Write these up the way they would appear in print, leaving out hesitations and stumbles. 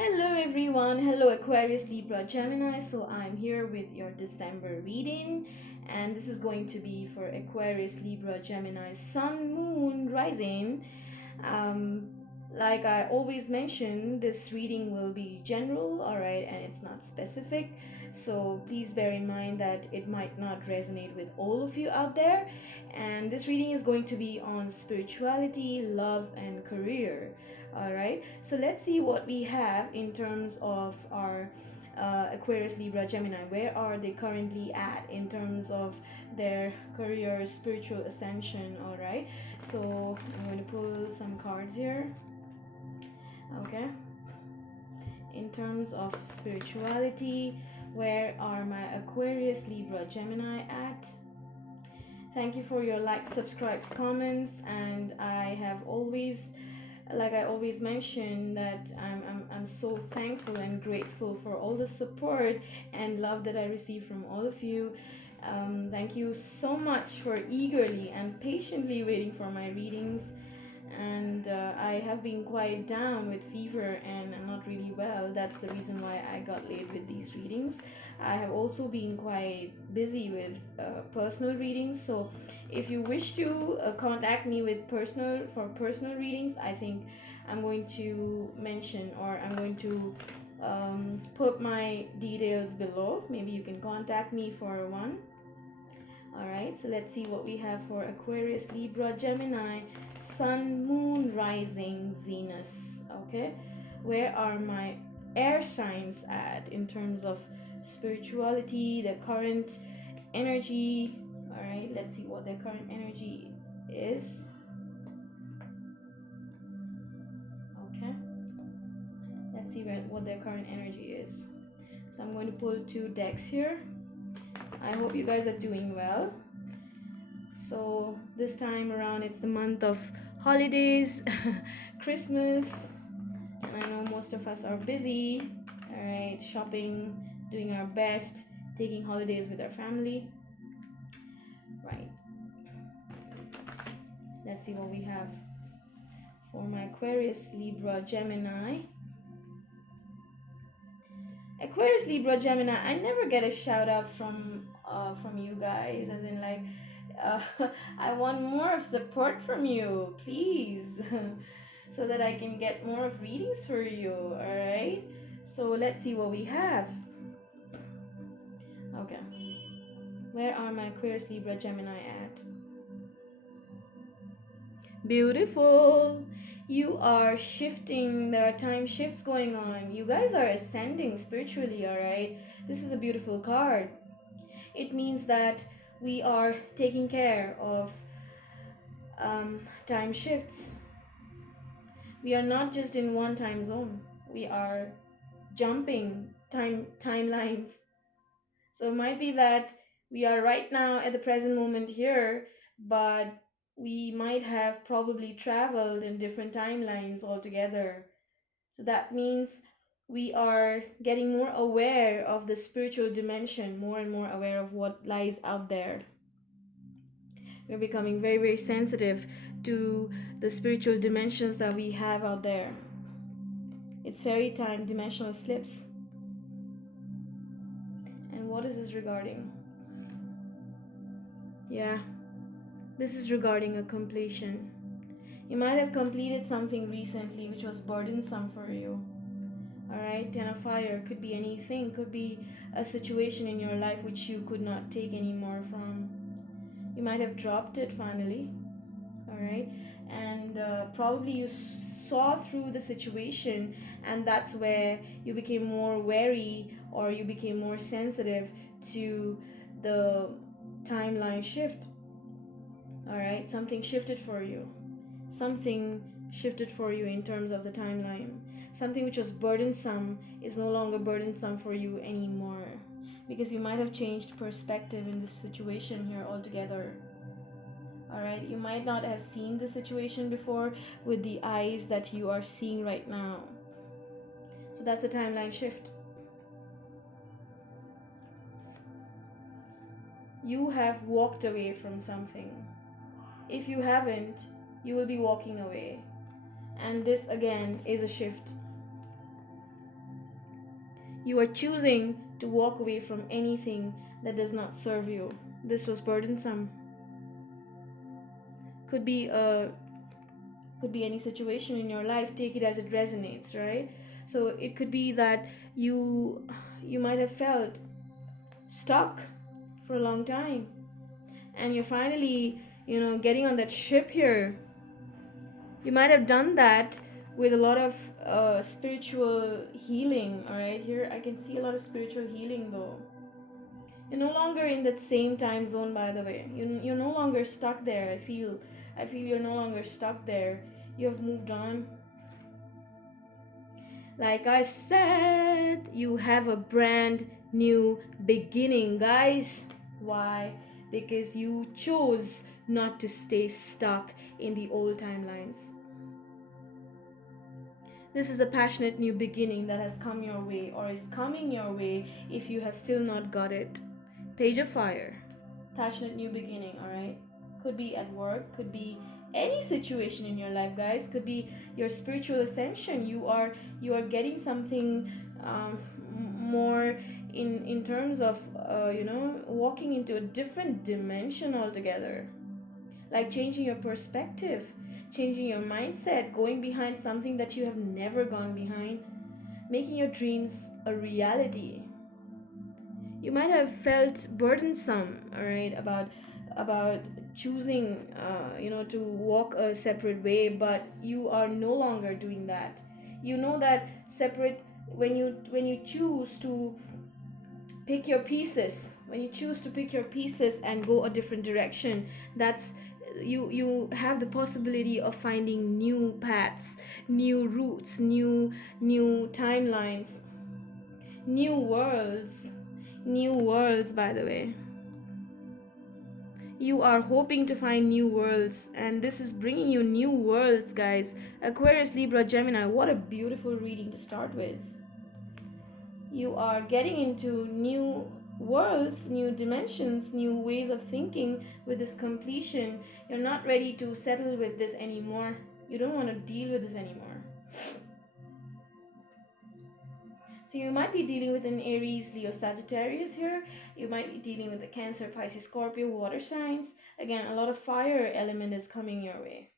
Hello everyone, hello Aquarius, Libra, Gemini. So I'm here with your December reading, and this is going to be for Aquarius, Libra, Gemini, Sun, Moon, Rising. Um, like I always mention, this reading will be general, alright, and it's not specific. So please bear in mind that it might not resonate with all of you out there. And this reading is going to be on spirituality, love, and career. Alright, so let's see what we have in terms of our Aquarius, Libra, Gemini. Where are they currently at in terms of their career, spiritual ascension? Alright, so I'm going to pull some cards here. Okay, in terms of spirituality, where are my Aquarius, Libra, Gemini at? Thank you for your likes, subscribes, comments, and I have always, like I always mention, that I'm so thankful and grateful for all the support and love that I receive from all of you. Thank you so much for eagerly and patiently waiting for my readings. And I have been quite down with fever and I'm not really well. That's the reason why I got late with these readings. I have also been quite busy with personal readings. So if you wish to contact me with personal readings, I think I'm going to mention, or I'm going to put my details below. Maybe you can contact me for one. Alright, so let's see what we have for Aquarius, Libra, Gemini, Sun, Moon, Rising, Venus. Okay, where are my air signs at in terms of spirituality, the current energy? Alright, let's see what their current energy is. Okay, let's see what their current energy is. So I'm going to pull two decks here. I hope you guys are doing well. So this time around, it's the month of holidays, Christmas, and I know most of us are busy, all right, shopping, doing our best, taking holidays with our family. Right, let's see what we have for my Aquarius, Libra, Gemini. Aquarius, Libra, Gemini, I never get a shout out from you guys, as in like uh, I want more of support from you, please, so that I can get more of readings for you. All right, so let's see what we have. Okay, where are my Aquarius, Libra, Gemini at? Beautiful. You are shifting. There are time shifts going on. You guys are ascending spiritually, all right? This is a beautiful card. It means that we are taking care of time shifts. We are not just in one time zone. We are jumping timelines. So it might be that we are right now at the present moment here, but we might have probably traveled in different timelines altogether. So that means we are getting more aware of the spiritual dimension, more and more aware of what lies out there. We're becoming very, very sensitive to the spiritual dimensions that we have out there. It's fairy time, dimensional slips. And what is this regarding? Yeah, this is regarding a completion. You might have completed something recently which was burdensome for you. Alright, Ten of Fire could be anything, could be a situation in your life which you could not take anymore from. You might have dropped it finally. Alright, and probably you saw through the situation, and that's where you became more wary, or you became more sensitive to the timeline shift. Alright, something shifted for you. Something shifted for you in terms of the timeline. Something which was burdensome is no longer burdensome for you anymore, because you might have changed perspective in this situation here altogether. Alright, you might not have seen the situation before with the eyes that you are seeing right now. So that's a timeline shift. You have walked away from something. If you haven't, you will be walking away. And this again is a shift. You are choosing to walk away from anything that does not serve you. This was burdensome. Could be any situation in your life. Take it as it resonates, right? So it could be that you might have felt stuck for a long time, and you're finally, getting on that ship here. You might have done that with a lot of spiritual healing. All right, here I can see a lot of spiritual healing though. You're no longer in that same time zone, by the way. You're no longer stuck there. I feel you're no longer stuck there. You have moved on. Like I said, you have a brand new beginning, guys. Why? Because you chose not to stay stuck in the old timelines. This is a passionate new beginning that has come your way or is coming your way if you have still not got it. Page of Fire. Passionate new beginning, alright? Could be at work, could be any situation in your life, guys. Could be your spiritual ascension. You are getting something more in terms of walking into a different dimension altogether. Like changing your perspective, changing your mindset, going behind something that you have never gone behind, making your dreams a reality. You might have felt burdensome, all right, about choosing to walk a separate way, but you are no longer doing that. You know that separate, when you choose to pick your pieces, and go a different direction, that's you have the possibility of finding new paths, new routes, new timelines, new worlds, by the way. You are hoping to find new worlds, and this is bringing you new worlds, guys. Aquarius, Libra, Gemini, what a beautiful reading to start with. You are getting into new worlds, new dimensions, new ways of thinking with this completion. You're not ready to settle with this anymore. You don't want to deal with this anymore. So you might be dealing with an Aries, Leo, Sagittarius here. You might be dealing with a Cancer, Pisces, Scorpio, water signs. Again, a lot of fire element is coming your way.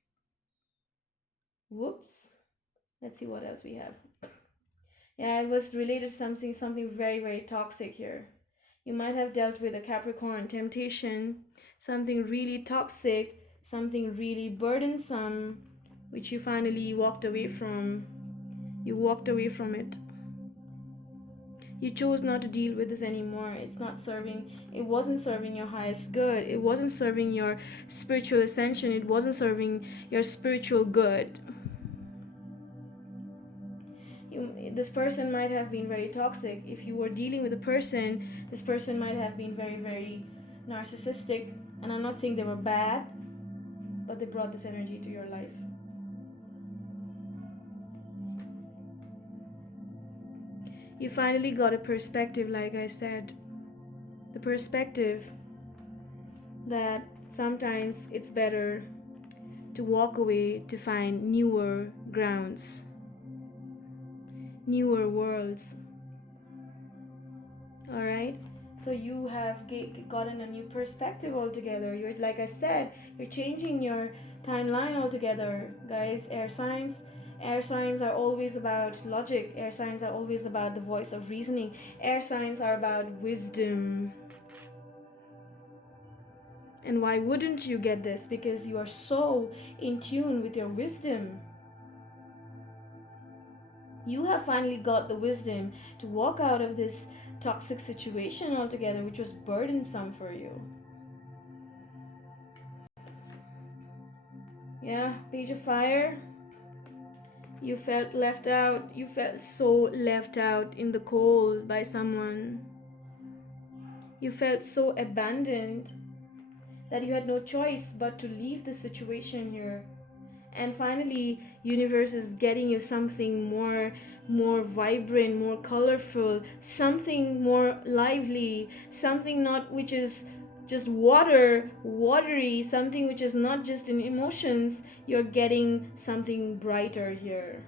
Whoops. Let's see what else we have. Yeah, it was related to something very, very toxic here. You might have dealt with a Capricorn temptation, something really toxic, something really burdensome, which you finally walked away from. You walked away from it. You chose not to deal with this anymore. It wasn't serving your highest good. It wasn't serving your spiritual ascension. It wasn't serving your spiritual good. This person might have been very toxic. If you were dealing with a person, this person might have been very, very narcissistic. And I'm not saying they were bad, but they brought this energy to your life. You finally got a perspective, like I said. The perspective that sometimes it's better to walk away to find newer grounds, newer worlds. All right, so you have gotten a new perspective altogether. You're, like I said, you're changing your timeline altogether, guys. Air signs are always about logic. Air signs are always about the voice of reasoning. Air signs are about wisdom. And why wouldn't you get this? Because you are so in tune with your wisdom. You have finally got the wisdom to walk out of this toxic situation altogether, which was burdensome for you. Yeah, Page of Fire. You felt left out. You felt so left out in the cold by someone. You felt so abandoned that you had no choice but to leave the situation here. And finally, universe is getting you something more vibrant, more colorful, something more lively, something not which is just watery, something which is not just in emotions. You're getting something brighter here.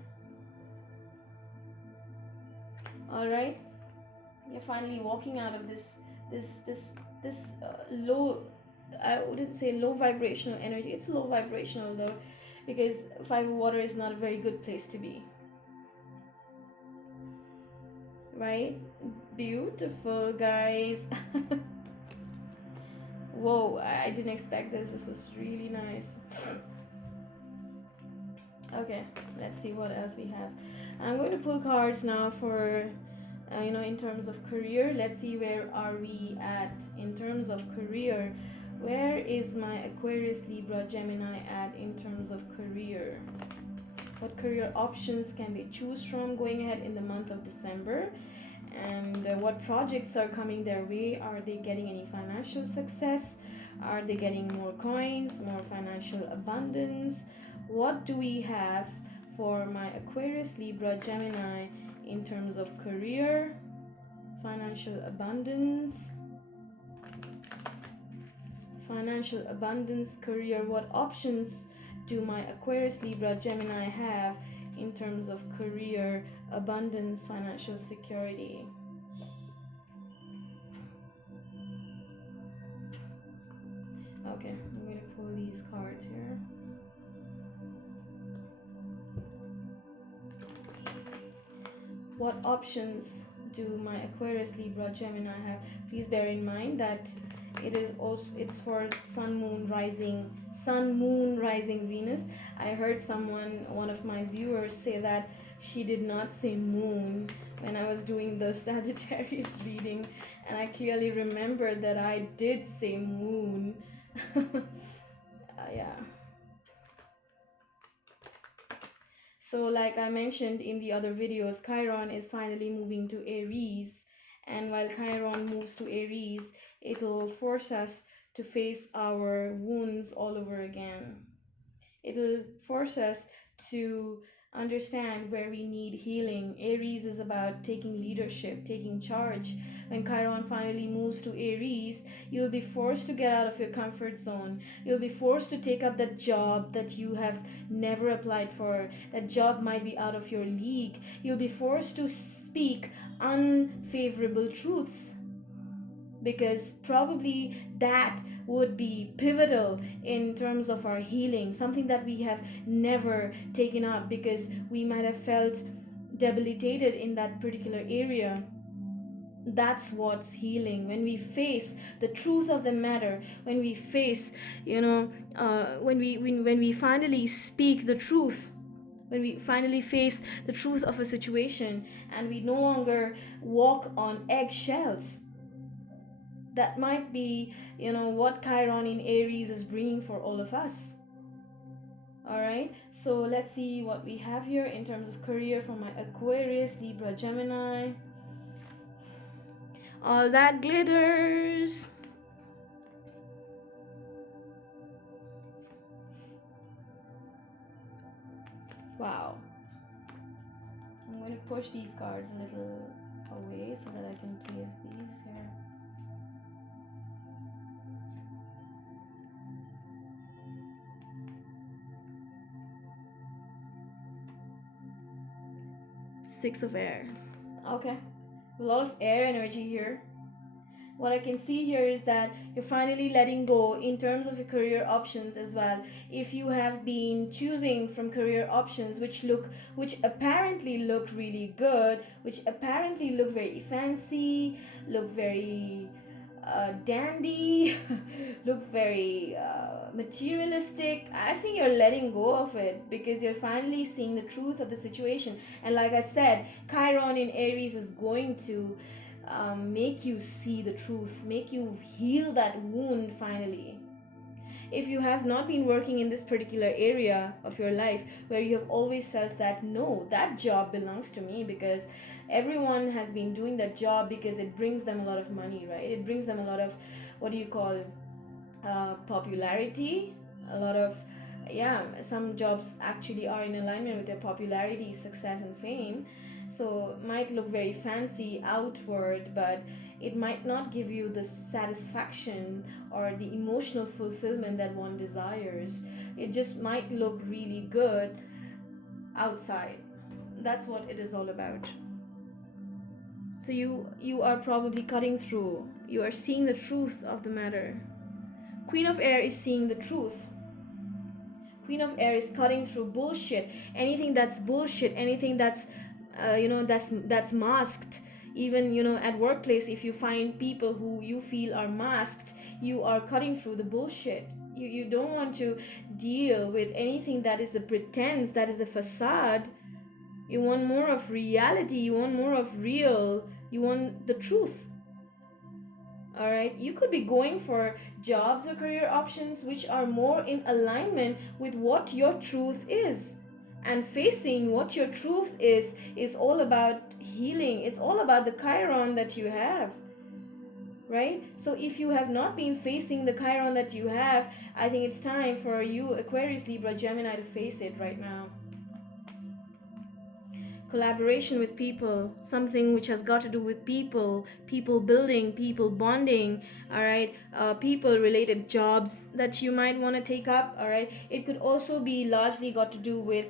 All right, You're finally walking out of this low, I wouldn't say low vibrational energy. It's low vibrational though, because 5 of water is not a very good place to be, right? Beautiful, guys. Whoa, I didn't expect this. This was really nice. Okay, let's see what else we have. I'm going to pull cards now for in terms of career. Let's see, where are we at in terms of career. Where is my Aquarius, Libra, Gemini at in terms of career? What career options can they choose from going ahead in the month of December? And what projects are coming their way? Are they getting any financial success? Are they getting more coins, more financial abundance? What do we have for my Aquarius, Libra, Gemini in terms of career, financial abundance, career? What options do my Aquarius, Libra, Gemini have in terms of career, abundance, financial security? Okay, I'm going to pull these cards here. What options do my Aquarius, Libra, Gemini have? Please bear in mind that it's for sun moon rising Venus. I heard one of my viewers say that she did not say moon when I was doing the Sagittarius reading, and I clearly remembered that I did say moon. Yeah. So like I mentioned in the other videos, Chiron is finally moving to Aries, and while Chiron moves to Aries, it'll force us to face our wounds all over again. It'll force us to understand where we need healing. Aries is about taking leadership, taking charge. When Chiron finally moves to Aries, you'll be forced to get out of your comfort zone. You'll be forced to take up that job that you have never applied for. That job might be out of your league. You'll be forced to speak unfavorable truths, because probably that would be pivotal in terms of our healing, something that we have never taken up because we might have felt debilitated in that particular area. That's what's healing. When we face the truth of the matter, when we face when we finally speak the truth, when we finally face the truth of a situation, and we no longer walk on eggshells. That might be what Chiron in Aries is bringing for all of us. All right, so let's see what we have here in terms of career for my Aquarius, Libra, Gemini. All that glitters. Wow. I'm going to push these cards a little away so that I can place these here. Six of air. Okay, a lot of air energy here. What I can see here is that you're finally letting go in terms of your career options as well. If you have been choosing from career options which apparently look really good, which apparently look very fancy, look very dandy, look very materialistic, I think you're letting go of it because you're finally seeing the truth of the situation. And like I said, Chiron in Aries is going to make you see the truth, make you heal that wound finally. If you have not been working in this particular area of your life where you have always felt that no, that job belongs to me because everyone has been doing that job because it brings them a lot of money, right? It brings them a lot of popularity, a lot of some jobs actually are in alignment with their popularity, success and fame. So it might look very fancy outward, but it might not give you the satisfaction or the emotional fulfillment that one desires. It just might look really good outside. That's what it is all about. So you are probably cutting through. You are seeing the truth of the matter. Queen of Air is seeing the truth. Queen of Air is cutting through bullshit. Anything that's bullshit, anything that's that's masked. Even at workplace, if you find people who you feel are masked, you are cutting through the bullshit. You don't want to deal with anything that is a pretense, that is a facade. You want more of reality, you want more of real, you want the truth. All right, you could be going for jobs or career options which are more in alignment with what your truth is. And facing what your truth is all about healing. It's all about the Chiron that you have. Right? So if you have not been facing the Chiron that you have, I think it's time for you, Aquarius, Libra, Gemini, to face it right now. Collaboration with people, something which has got to do with people building, people bonding, all right, people related jobs that you might want to take up, all right. It could also be largely got to do with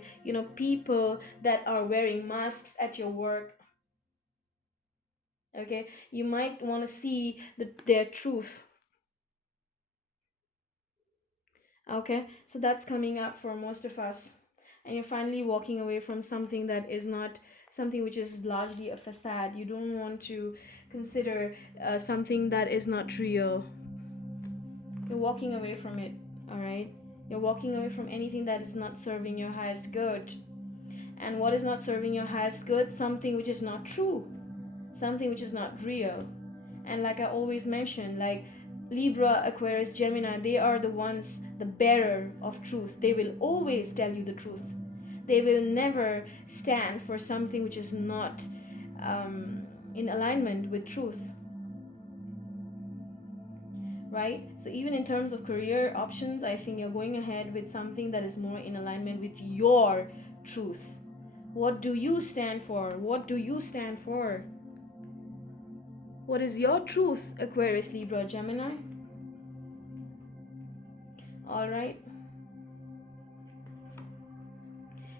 people that are wearing masks at your work. Okay, you might want to see their truth. Okay, so that's coming up for most of us, and you're finally walking away from something that is not something which is largely a facade. You don't want to consider something that is not real. You're walking away from it, all right. You're walking away from anything that is not serving your highest good. And what is not serving your highest good? Something which is not true, something which is not real. And like I always mention, like Libra, Aquarius, Gemini, they are the ones, the bearer of truth. They will always tell you the truth. They will never stand for something which is not in alignment with truth. Right? So even in terms of career options, I think you're going ahead with something that is more in alignment with your truth. What do you stand for? What do you stand for? What is your truth, Aquarius, Libra, Gemini? All right.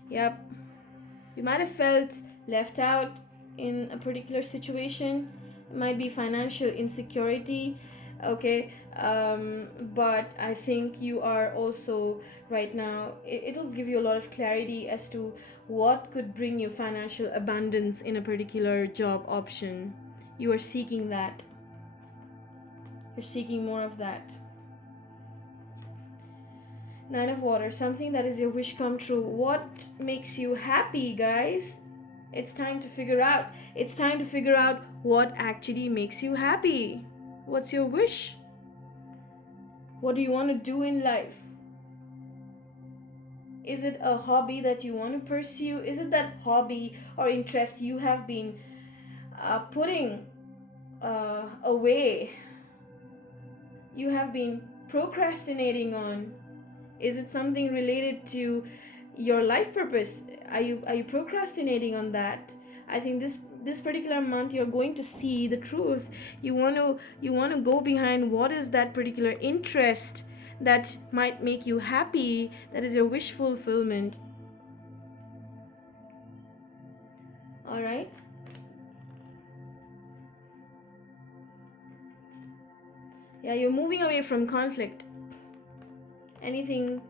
Yep. You might have felt left out in a particular situation. It might be financial insecurity. Okay. But I think you are also right now, it'll give you a lot of clarity as to what could bring you financial abundance in a particular job option. You are seeking that. You're seeking more of that. Nine of Water, something that is your wish come true. What makes you happy, guys? It's time to figure out. It's time to figure out what actually makes you happy. What's your wish? What do you want to do in life? Is it a hobby that you want to pursue? Is it that hobby or interest you have been putting away? You have been procrastinating on? Is it something related to your life purpose? Are you procrastinating on that? I think this particular month you're going to see the truth. You want to go behind what is that particular interest that might make you happy, that is your wish fulfillment. All right? Yeah, you're moving away from conflict. Anything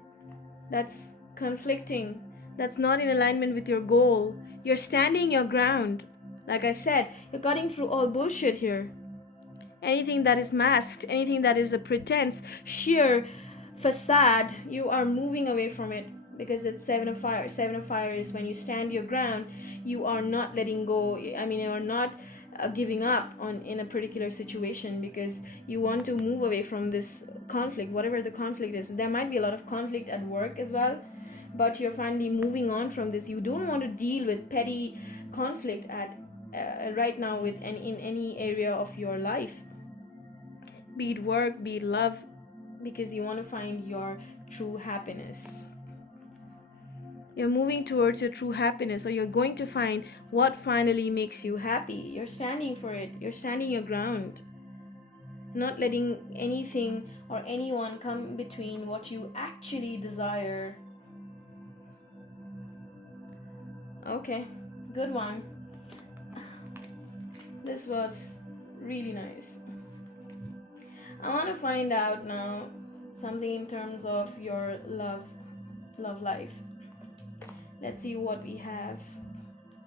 that's conflicting, that's not in alignment with your goal, you're standing your ground. Like I said, you're cutting through all bullshit here. Anything that is masked, anything that is a pretense, sheer facade, you are moving away from it, because it's Seven of Fire. Seven of Fire is when you stand your ground. You are not letting go. I mean, you are not giving up on in a particular situation, because you want to move away from this conflict, whatever the conflict is. There might be a lot of conflict at work as well, but you're finally moving on from this. You don't want to deal with petty conflict at right now with in any area of your life, be it work, be it love, because you want to find your true happiness. You're moving towards your true happiness, or you're going to find what finally makes you happy. You're standing for it. You're standing your ground. Not letting anything or anyone come between what you actually desire. Okay, good one. this was really nice. I want to find out now something in terms of your love life. Let's see what we have.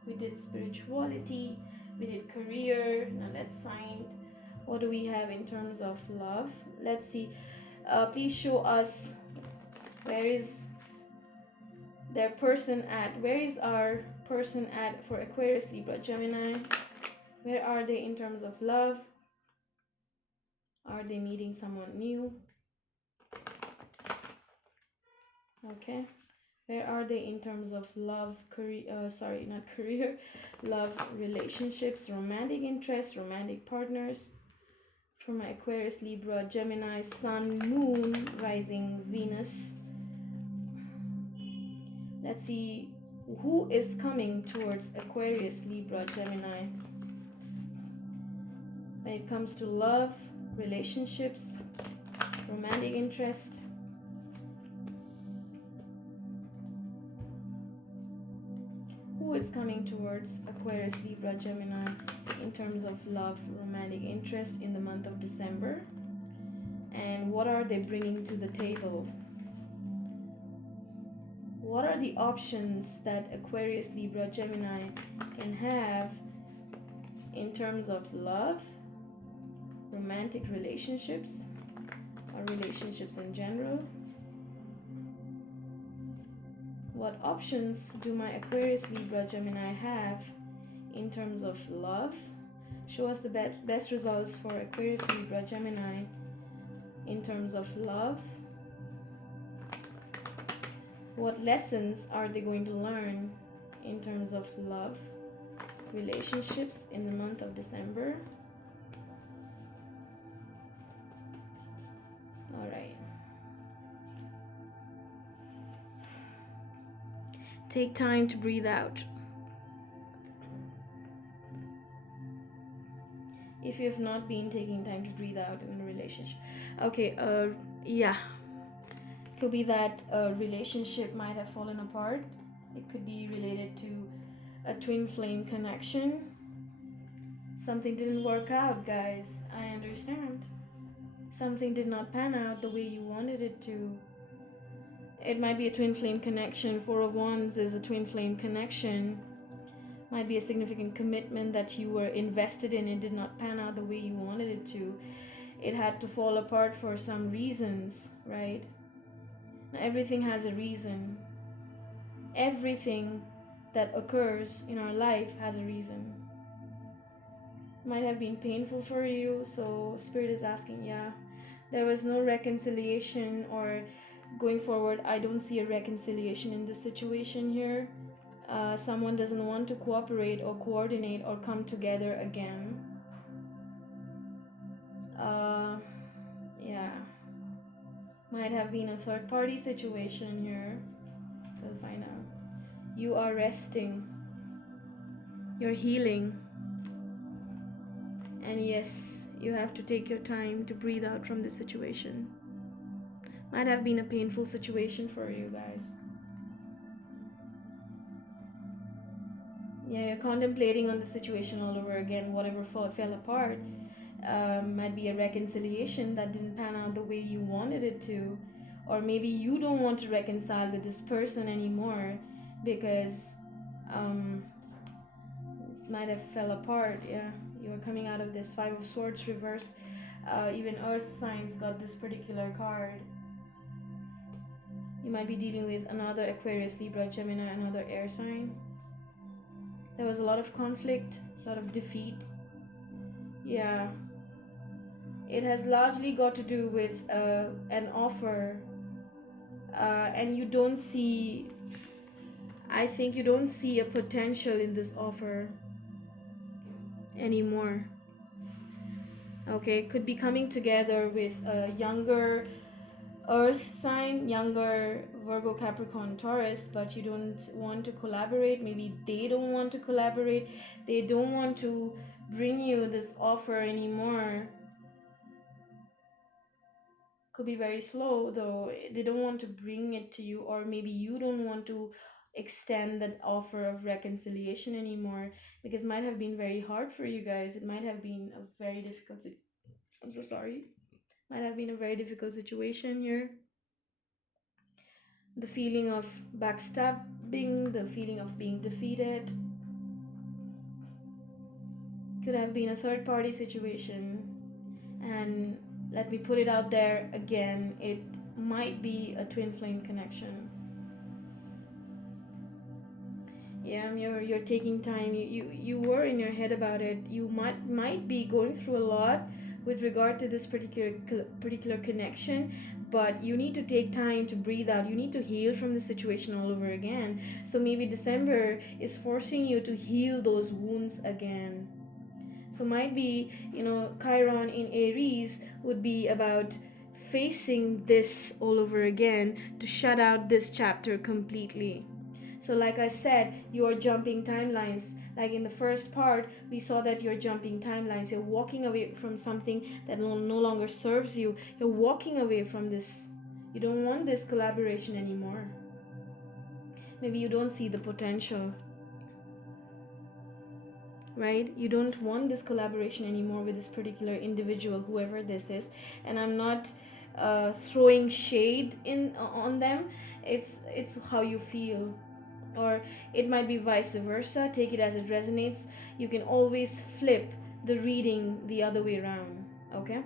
We did spirituality, we did career. Now let's find what do we have in terms of love. Let's see. Please show us where is their person at. Where is our person at for Aquarius, Libra, Gemini? Where are they in terms of love? Are they meeting someone new? Okay. Where are they in terms of love, career, not career, love, relationships, romantic interests, romantic partners? For my Aquarius, Libra, Gemini, Sun, Moon, Rising, Venus. Let's see who is coming towards Aquarius, Libra, Gemini. When it comes to love, relationships, romantic interest. Who is coming towards Aquarius, Libra, Gemini in terms of love, romantic interest in the month of December? And what are they bringing to the table? What are the options that Aquarius, Libra, Gemini can have in terms of love, romantic relationships, or relationships in general? What options do my Aquarius, Libra, Gemini have in terms of love? Show us the best results for Aquarius, Libra, Gemini in terms of love. What lessons are they going to learn in terms of love, relationships in the month of December? All right. Take time to breathe out. If you have not been taking time to breathe out in a relationship. Okay, yeah. Could be that a relationship might have fallen apart. It could be related to a twin flame connection. Something didn't work out, guys. I understand. Something did not pan out the way you wanted it to. It might be a twin flame connection. Four of Wands is a twin flame connection. Might be a significant commitment that you were invested in. It did not pan out the way you wanted it to. It had to fall apart for some reasons, right? Now, everything has a reason. Everything that occurs in our life has a reason. Might have been painful for you, so Spirit is asking, yeah, there was no reconciliation, or going forward, I don't see a reconciliation in this situation here. Someone doesn't want to cooperate or coordinate or come together again. Yeah. Might have been a third party situation here. We'll find out. You are resting. You're healing. And yes, you have to take your time to breathe out from this situation. Might have been a painful situation for you guys. Yeah, you're contemplating on the situation all over again. Whatever fell apart might be a reconciliation that didn't pan out the way you wanted it to. Or maybe you don't want to reconcile with this person anymore because might have fell apart. Yeah, you were coming out of this Five of Swords reversed. Even Earth signs got this particular card. You might be dealing with another Aquarius, Libra, Gemini, another air sign. There was a lot of conflict, a lot of defeat. Yeah. It has largely got to do with an offer. And you don't see, I think you don't see a potential in this offer anymore. Okay, could be coming together with a younger Earth sign, younger Virgo, Capricorn, Taurus, but you don't want to collaborate. Maybe they don't want to collaborate. They don't want to bring you this offer anymore. Could be very slow though. They don't want to bring it to you, or maybe you don't want to extend that offer of reconciliation anymore, because it might have been very hard for you guys. It might have been a very difficult I'm so sorry. Might have been a very difficult situation here. The feeling of backstabbing, the feeling of being defeated, could have been a third party situation. And let me put it out there again, it might be a twin flame connection. Yeah, you're taking time. You were in your head about it. You might be going through a lot with regard to this particular connection, but you need to take time to breathe out. You need to heal from the situation all over again. So maybe December is forcing you to heal those wounds again. So might be, Chiron in Aries would be about facing this all over again to shut out this chapter completely. So like I said, you are jumping timelines. Like in the first part, we saw that you're jumping timelines. You're walking away from something that no longer serves you. You're walking away from this. You don't want this collaboration anymore. Maybe you don't see the potential. Right? You don't want this collaboration anymore with this particular individual, whoever this is. And I'm not throwing shade on them. It's how you feel. Or it might be vice versa. Take it as it resonates. You can always flip the reading the other way around. Okay?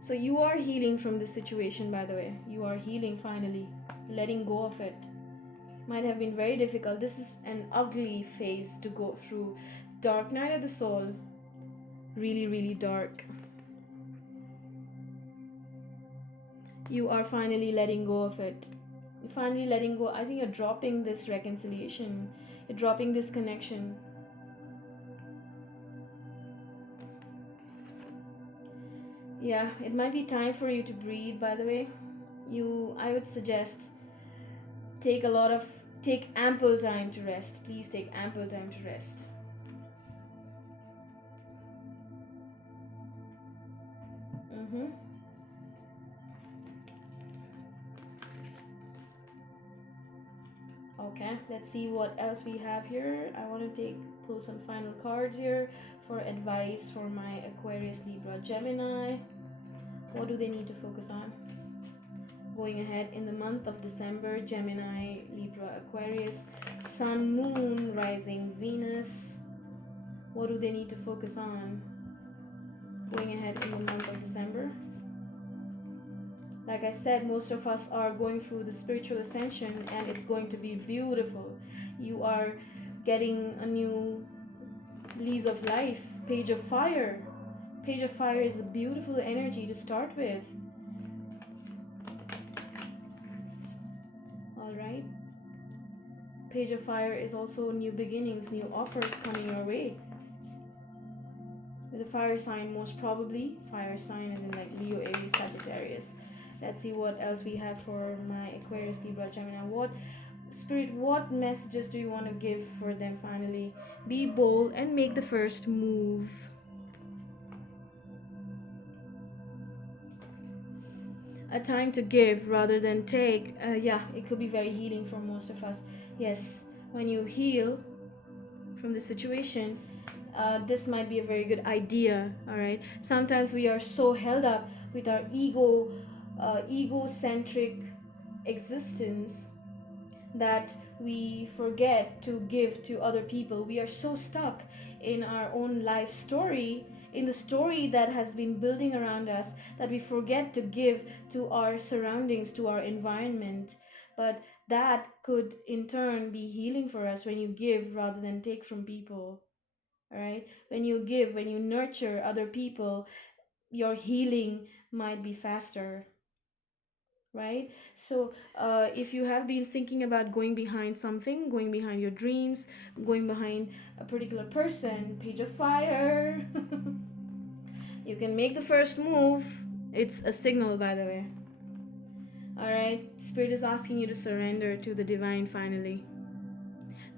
So you are healing from this situation, by the way. You are healing finally. Letting go of it. Might have been very difficult. This is an ugly phase to go through. Dark night of the soul. Really, really dark. You are finally letting go of it. You're finally letting go. I think you're dropping this reconciliation. You're dropping this connection. Yeah, it might be time for you to breathe, by the way. I would suggest take ample time to rest. Please take ample time to rest. Okay, let's see what else we have here. I want to pull some final cards here for advice for my Aquarius, Libra, Gemini. What do they need to focus on? Going ahead in the month of December, Gemini, Libra, Aquarius, Sun, Moon, Rising, Venus. What do they need to focus on going ahead in the month of December? Like I said, most of us are going through the spiritual ascension, and it's going to be beautiful. You are getting a new lease of life. Page of Fire. Page of Fire is a beautiful energy to start with. Alright. Page of Fire is also new beginnings, new offers coming your way. With a fire sign, most probably. Fire sign is in like Leo, Aries, Sagittarius. Let's see what else we have for my Aquarius, Libra, Gemini. What messages do you want to give for them finally? Be bold and make the first move. A time to give rather than take. It could be very healing for most of us. Yes, when you heal from the situation, this might be a very good idea. All right. Sometimes we are so held up with our egocentric existence that we forget to give to other people. We are so stuck in our own life story, in the story that has been building around us, that we forget to give to our surroundings, to our environment. But that could in turn be healing for us when you give rather than take from people. All right? When you give, when you nurture other people, your healing might be faster. Right? So if you have been thinking about going behind something, going behind your dreams, going behind a particular person, Page of Fire, you can make the first move. It's a signal, by the way. All right, Spirit is asking you to surrender to the divine finally.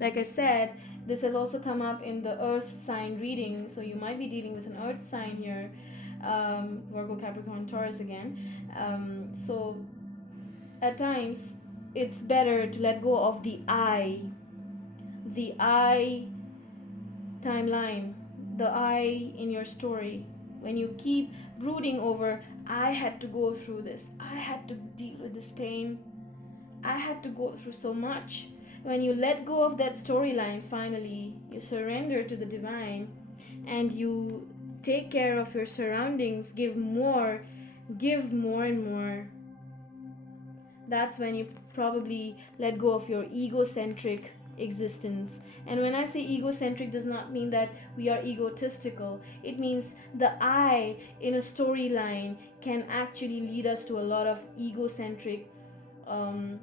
Like I said, this has also come up in the earth sign reading, so you might be dealing with an earth sign here, Virgo, Capricorn, Taurus again. So at times it's better to let go of the I timeline, the I in your story. When you keep brooding over, I had to go through this, I had to deal with this pain, I had to go through so much. When you let go of that storyline, finally, you surrender to the divine and you take care of your surroundings, give more and more. That's when you probably let go of your egocentric existence. And when I say egocentric, does not mean that we are egotistical. It means the I in a storyline can actually lead us to a lot of egocentric um,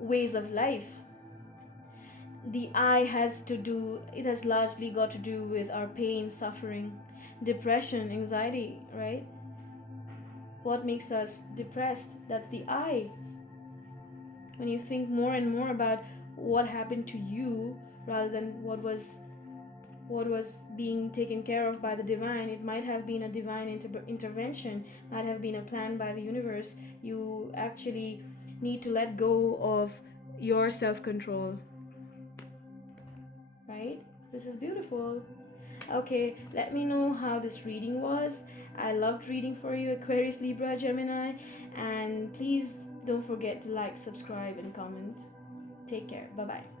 ways of life. The I it has largely got to do with our pain, suffering, depression, anxiety, right? What makes us depressed? That's the I. When you think more and more about what happened to you rather than what was being taken care of by the divine, it might have been a divine intervention, might have been a plan by the universe. You actually need to let go of your self-control, right? This is beautiful. Okay, let me know how this reading was. I loved reading for you, Aquarius, Libra, Gemini, and please don't forget to like, subscribe, and comment. Take care. Bye bye.